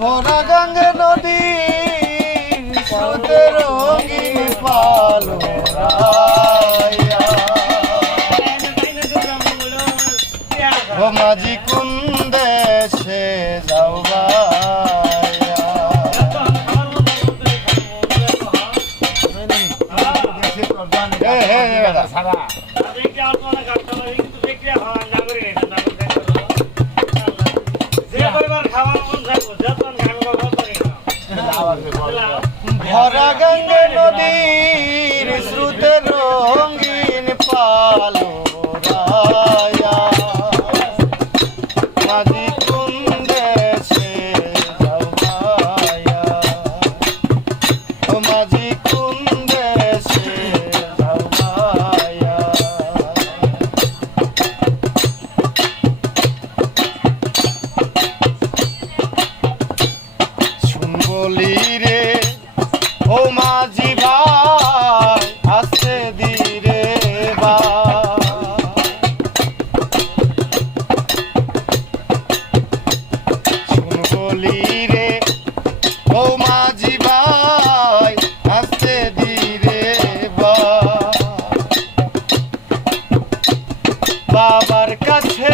ভরা গঙ্গা নদী স্রোতে রঙিন পালো ও মাঝি কোন দেশে যাও ভরা গঙ্গা নদীর স্রোতে রঙিন পালো রায়া মাঝি কোন দেশে যাও মায়া ও মাঝি কোন দেশে যাও মায়া শুন বলি রে ও মাঝি ভাই আসতে ধীরে বা শুন বলি রে ও মাঝি ভাই আসতে ধীরে বা বাবার কাছে